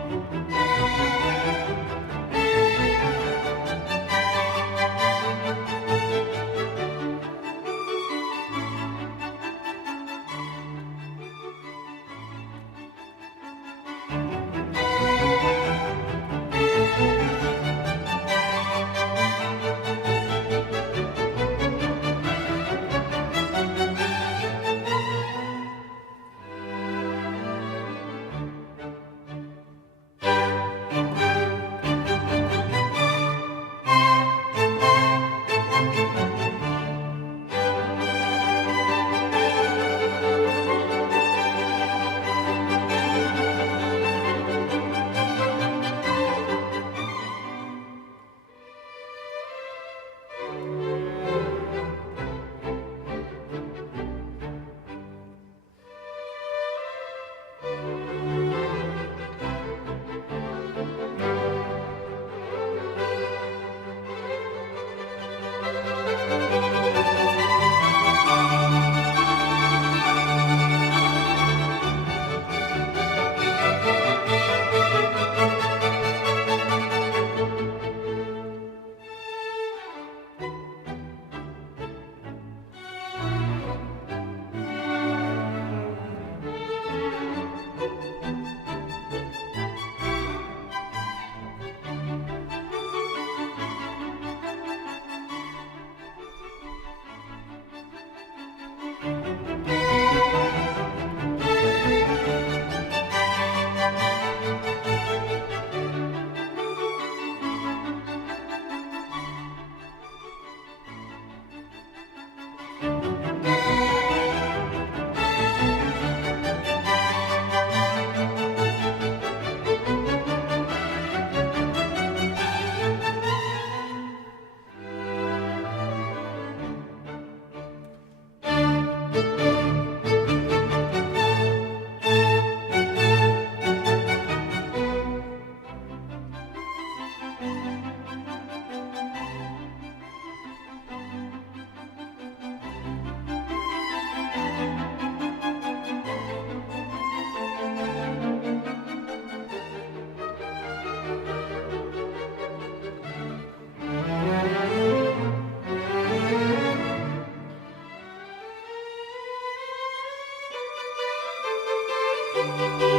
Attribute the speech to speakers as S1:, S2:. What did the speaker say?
S1: thank you thank you